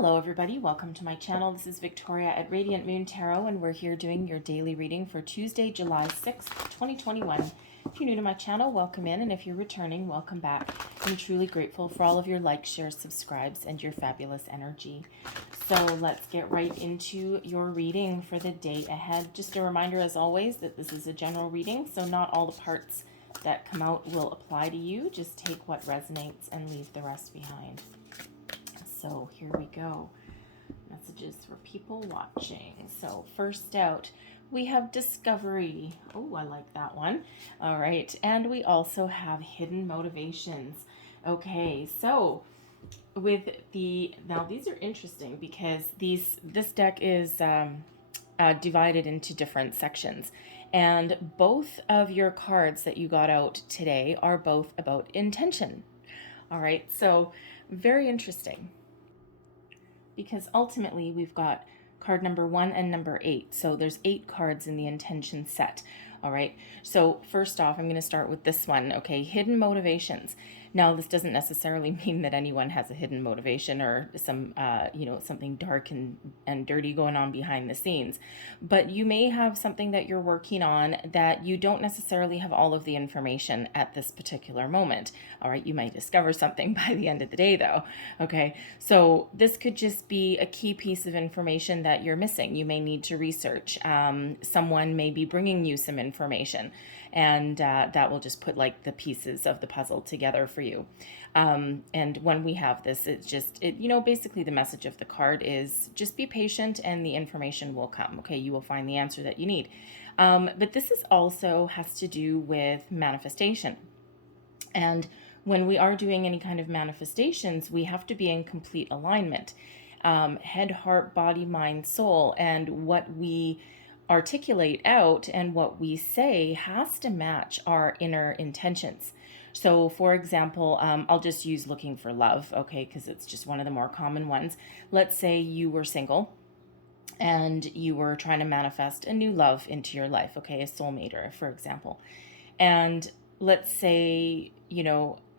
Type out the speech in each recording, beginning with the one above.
Hello everybody, welcome to my channel. This is Victoria at Radiant Moon Tarot, and we're here doing your daily reading for Tuesday, July 6th, 2021. If you're new to my channel, welcome in, and if you're returning, welcome back. I'm truly grateful for all of your likes, shares, subscribes, and your fabulous energy. So let's get right into your reading for the day ahead. Just a reminder, as always, that this is a general reading, so not all the parts that come out will apply to you. Just take what resonates and leave the rest behind. So here we go. Messages for people watching. So first out, we have discovery. Oh, I like that one. All right. And we also have hidden motivations. Okay. So with now these are interesting because this deck is divided into different sections. And both of your cards that you got out today are both about intention. All right. So very interesting, because ultimately we've got card number 1 and number 8. So there's 8 cards in the intention set. All right. So first off, I'm going to start with this one. Okay. Hidden motivations. Now, this doesn't necessarily mean that anyone has a hidden motivation or some, something dark and dirty going on behind the scenes. But you may have something that you're working on that you don't necessarily have all of the information at this particular moment. All right. You might discover something by the end of the day, though. Okay. So this could just be a key piece of information that you're missing. You may need to research. Someone may be bringing you some information, and that will just put like the pieces of the puzzle together for you. And when we have this, basically the message of the card is just be patient and the information will come. Okay, you will find the answer that you need. But this is also has to do with manifestation. And when we are doing any kind of manifestations, we have to be in complete alignment. Head, heart, body, mind, soul, and what we articulate out and what we say has to match our inner intentions. So for example, I'll just use looking for love, okay, because it's just one of the more common ones. Let's say you were single and you were trying to manifest a new love into your life, okay, a soulmate, for example. And let's say,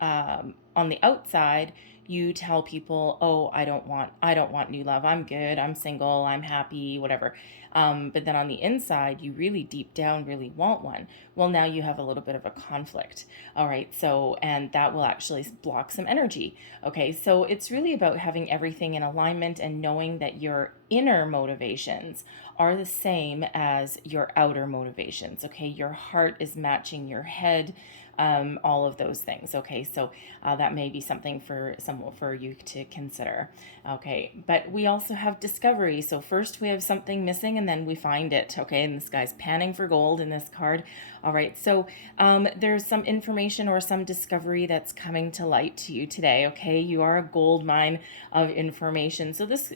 on the outside, you tell people, oh, I don't want new love. I'm good. I'm single. I'm happy, whatever. But then on the inside, you really deep down really want one. Well, now you have a little bit of a conflict. All right. So, and that will actually block some energy. Okay. So it's really about having everything in alignment and knowing that your inner motivations are the same as your outer motivations. Okay. Your heart is matching your head. All of those things. Okay, so that may be something for you to consider. Okay, but we also have discovery. So first we have something missing and then we find it. Okay, and this guy's panning for gold in this card. All right, so there's some information or some discovery that's coming to light to you today. Okay, you are a gold mine of information. So this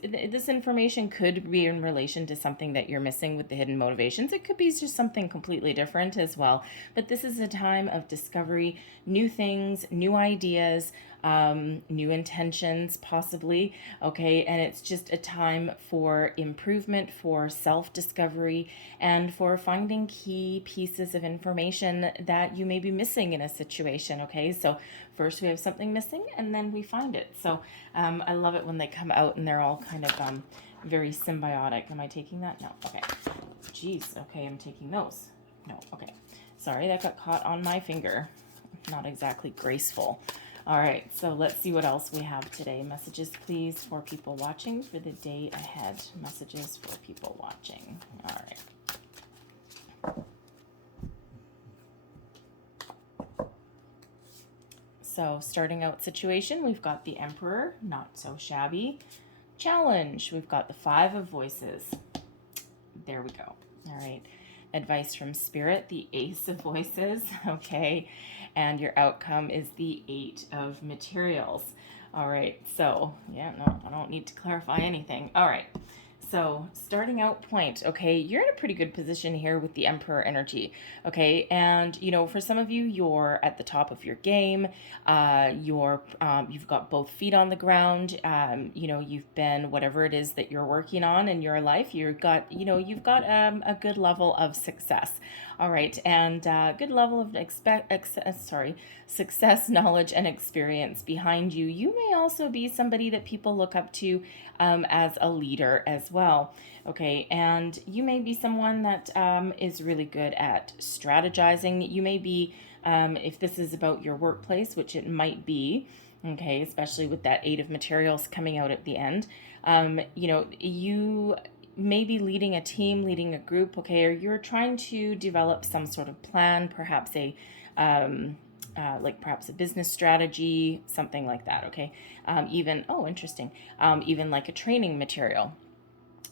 information could be in relation to something that you're missing with the hidden motivations. It could be just something completely different as well. But this is a time of discovery, new things, new ideas, new intentions possibly, okay, and it's just a time for improvement, for self-discovery, and for finding key pieces of information that you may be missing in a situation, okay. So first we have something missing and then we find it. So I love it when they come out and they're all kind of very symbiotic. Am I taking that? No. Okay. Jeez. Okay, I'm taking those. No. Okay. Sorry, that got caught on my finger. Not exactly graceful. All right, so let's see what else we have today. Messages, please, for people watching for the day ahead. Messages for people watching. All right. So starting out situation, we've got the Emperor, not so shabby. Challenge, we've got the 5 of Voices. There we go. All right. Advice from Spirit, the Ace of Voices, okay, and your outcome is the 8 of Materials. All right, so yeah, no, I don't need to clarify anything. All right, so starting out point, okay, you're in a pretty good position here with the Emperor energy, okay, and for some of you, you're at the top of your game. You've got both feet on the ground. You've been whatever it is that you're working on in your life. You've got a good level of success. All right, and good level of success, knowledge, and experience behind you. You may also be somebody that people look up to as a leader as well. Okay, and you may be someone that is really good at strategizing. You may be, if this is about your workplace, which it might be, okay, especially with that Eight of Materials coming out at the end, you maybe leading a team, leading a group, okay, or you're trying to develop some sort of plan, perhaps perhaps a business strategy, something like that, okay? Interesting, even like a training material.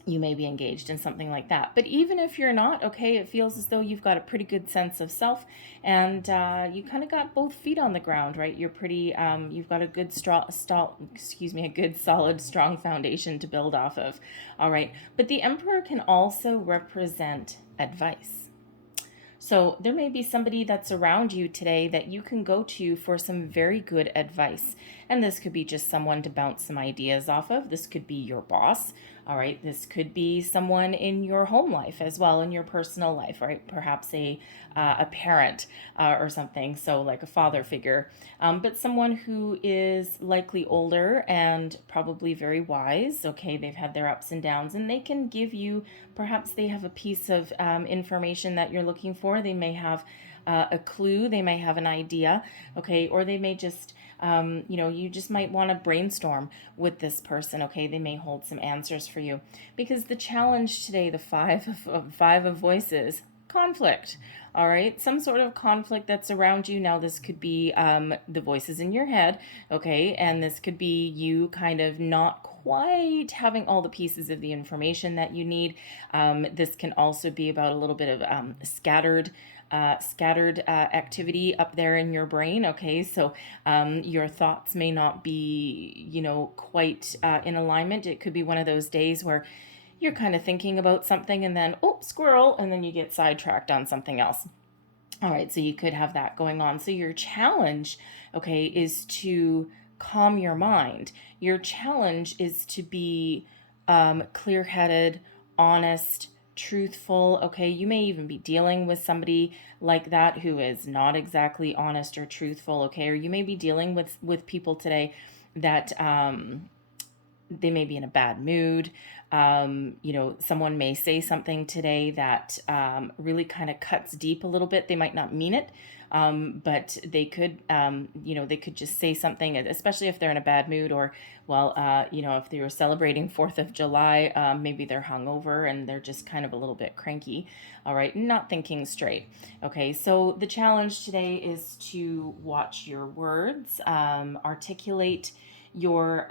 You may be engaged in something like that. But even if you're not, okay, it feels as though you've got a pretty good sense of self, and you kind of got both feet on the ground, right? You're pretty, you've got a good a good solid, strong foundation to build off of. All right. But the Emperor can also represent advice. So there may be somebody that's around you today that you can go to for some very good advice. And this could be just someone to bounce some ideas off of. This could be your boss. All right. This could be someone in your home life as well, in your personal life, right? Perhaps a parent or something. So like a father figure, but someone who is likely older and probably very wise. Okay. They've had their ups and downs, and they can give you, perhaps they have a piece of information that you're looking for. They may have a clue. They may have an idea. Okay. Or they may just, you just might want to brainstorm with this person. Okay. They may hold some answers for you, because the challenge today, the five of voices, conflict. All right. Some sort of conflict that's around you. Now, this could be the voices in your head. Okay. And this could be you kind of not quite having all the pieces of the information that you need. This can also be about a little bit of scattered activity up there in your brain. Okay, so your thoughts may not be, quite in alignment. It could be one of those days where you're kind of thinking about something, and then, oh, squirrel, and then you get sidetracked on something else. All right, so you could have that going on. So your challenge, okay, is to calm your mind. Your challenge is to be clear-headed, honest, truthful. Okay, you may even be dealing with somebody like that who is not exactly honest or truthful. Okay, or you may be dealing with people today that they may be in a bad mood. Someone may say something today that really kind of cuts deep a little bit. They might not mean it, but they could, they could just say something, especially if they're in a bad mood, or, if they were celebrating 4th of July, maybe they're hungover and they're just kind of a little bit cranky. All right, not thinking straight. Okay, so the challenge today is to watch your words, articulate your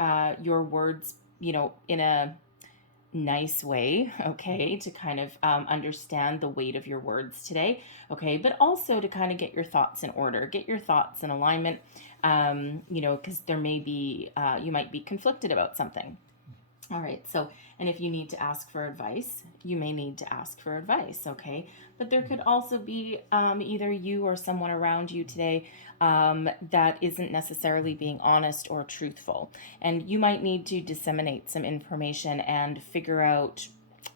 words, in a nice way, okay, to kind of understand the weight of your words today, okay, but also to kind of get your thoughts in order, get your thoughts in alignment, because there may be, you might be conflicted about something. All right, so, and if you need to ask for advice, you may need to ask for advice, okay? But there could also be either you or someone around you today that isn't necessarily being honest or truthful. And you might need to disseminate some information and figure out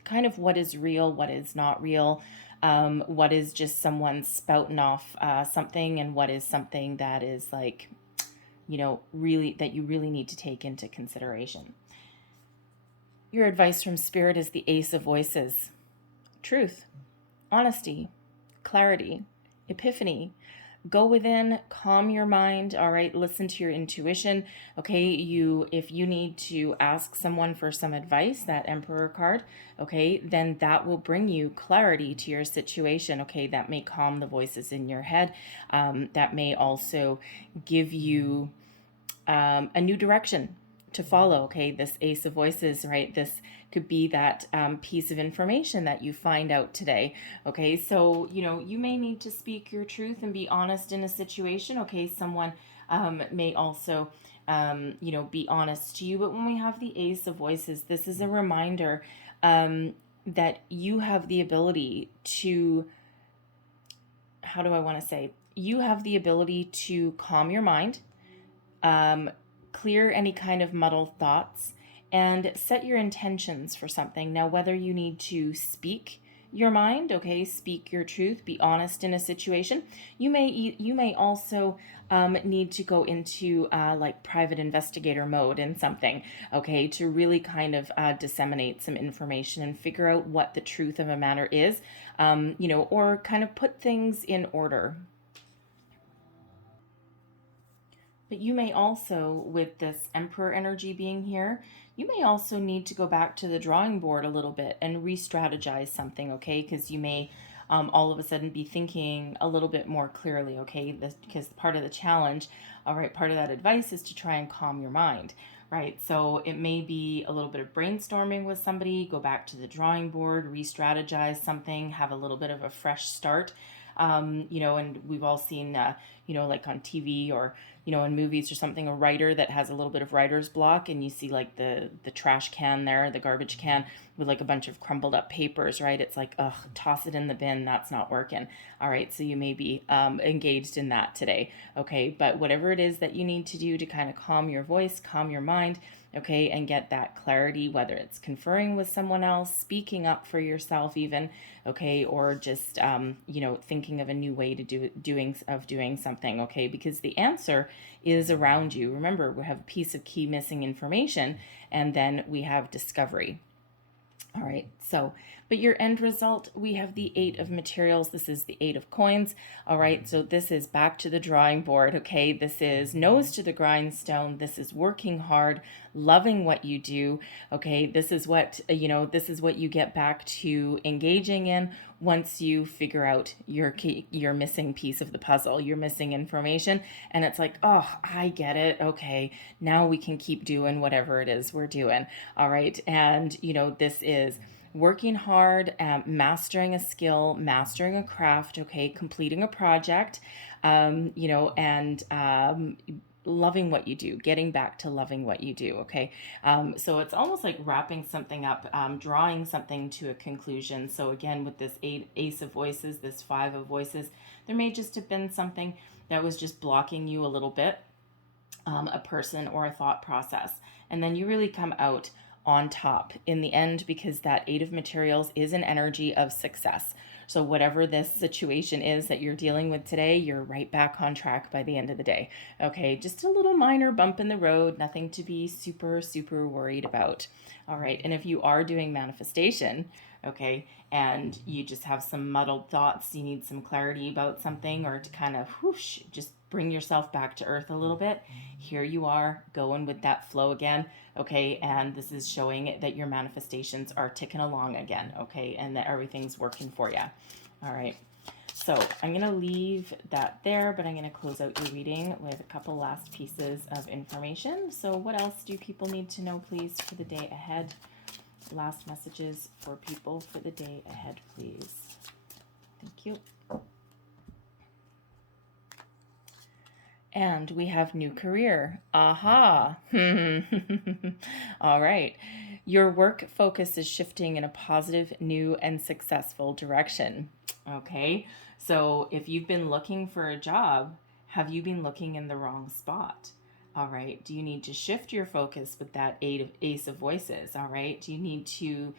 kind of what is real, what is not real, what is just someone spouting off something, and what is something that is like, really, that you really need to take into consideration. Your advice from Spirit is the Ace of Voices. Truth, honesty, clarity, epiphany. Go within, calm your mind, all right? Listen to your intuition, okay? If you need to ask someone for some advice, that Emperor card, okay, then that will bring you clarity to your situation, okay? That may calm the voices in your head. That may also give you a new direction to follow, okay? This Ace of Voices, right? This could be that piece of information that you find out today, okay? So, you may need to speak your truth and be honest in a situation, okay? Someone may also, be honest to you. But when we have the Ace of Voices, this is a reminder that you have the ability to, how do I want to say? You have the ability to calm your mind, clear any kind of muddled thoughts, and set your intentions for something. Now, whether you need to speak your mind, okay? Speak your truth, be honest in a situation. You may also need to go into like private investigator mode in something, okay, to really kind of disseminate some information and figure out what the truth of a matter is, or kind of put things in order. But you may also, with this Emperor energy being here, you may also need to go back to the drawing board a little bit and re-strategize something, okay? Because you may all of a sudden be thinking a little bit more clearly, okay? Because part of the challenge, all right, part of that advice is to try and calm your mind, right? So it may be a little bit of brainstorming with somebody, go back to the drawing board, re-strategize something, have a little bit of a fresh start. And we've all seen, like on TV or, in movies or something, a writer that has a little bit of writer's block, and you see like the trash can there, the garbage can with like a bunch of crumpled up papers, right? It's like, ugh, toss it in the bin. That's not working. All right. So you may be engaged in that today. Okay. But whatever it is that you need to do to kind of calm your voice, calm your mind, okay, and get that clarity, whether it's conferring with someone else, speaking up for yourself even, okay, or just, thinking of a new way to doing something, okay, because the answer is around you. Remember, we have a piece of key missing information, and then we have discovery. All right, so, but your end result, we have the 8 of materials. This is the 8 of coins. All right, so this is back to the drawing board, okay? This is nose to the grindstone. This is working hard, loving what you do, okay? This is what you get back to engaging in once you figure out your missing piece of the puzzle, your missing information, and it's like, oh, I get it. Okay, now we can keep doing whatever it is we're doing. All right, and this is working hard, mastering a skill, mastering a craft, okay, completing a project, and loving what you do, getting back to loving what you do, okay? So it's almost like wrapping something up, drawing something to a conclusion. So again, with this ace of voices, this 5 of voices, there may just have been something that was just blocking you a little bit, a person or a thought process. And then you really come out on top in the end, because that 8 of materials is an energy of success. So whatever this situation is that you're dealing with today, you're right back on track by the end of the day. Okay, just a little minor bump in the road, nothing to be super, super worried about. All right, and if you are doing manifestation, okay, and you just have some muddled thoughts, you need some clarity about something, or to kind of whoosh, just bring yourself back to earth a little bit, here you are going with that flow again, okay, and this is showing that your manifestations are ticking along again, okay, and that everything's working for you. All right, so I'm going to leave that there, but I'm going to close out your reading with a couple last pieces of information. So what else do people need to know, please, for the day ahead? Last messages for people for the day ahead, please. Thank you. And we have new career. Aha. All right. Your work focus is shifting in a positive, new, and successful direction. Okay. So if you've been looking for a job, have you been looking in the wrong spot? All right. Do you need to shift your focus with that ace of voices? All right. Do you need to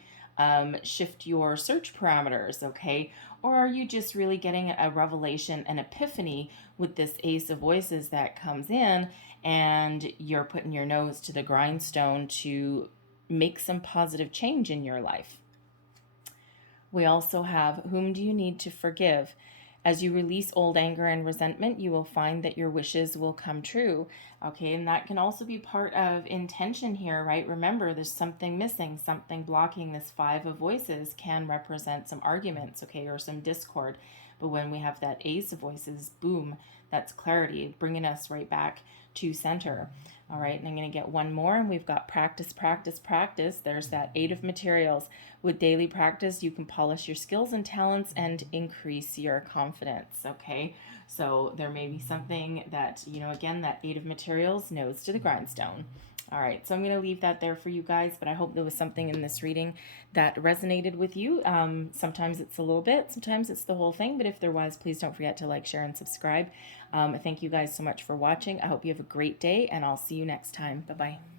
shift your search parameters? Okay. Or are you just really getting a revelation, an epiphany with this ace of voices that comes in, and you're putting your nose to the grindstone to make some positive change in your life? We also have, whom do you need to forgive? As you release old anger and resentment, you will find that your wishes will come true. Okay, and that can also be part of intention here, right? Remember, there's something missing, something blocking. This 5 of voices can represent some arguments, okay, or some discord. But when we have that ace of voices, boom, that's clarity, bringing us right back to center. All right, and I'm going to get one more, and we've got practice, practice, practice. There's that 8 of materials. With daily practice, you can polish your skills and talents and increase your confidence, okay? So there may be something that, again, that 8 of materials, nose to the grindstone. All right, so I'm going to leave that there for you guys, but I hope there was something in this reading that resonated with you. Sometimes it's a little bit, sometimes it's the whole thing, but if there was, please don't forget to like, share, and subscribe. Thank you guys so much for watching. I hope you have a great day, and I'll see you next time. Bye-bye.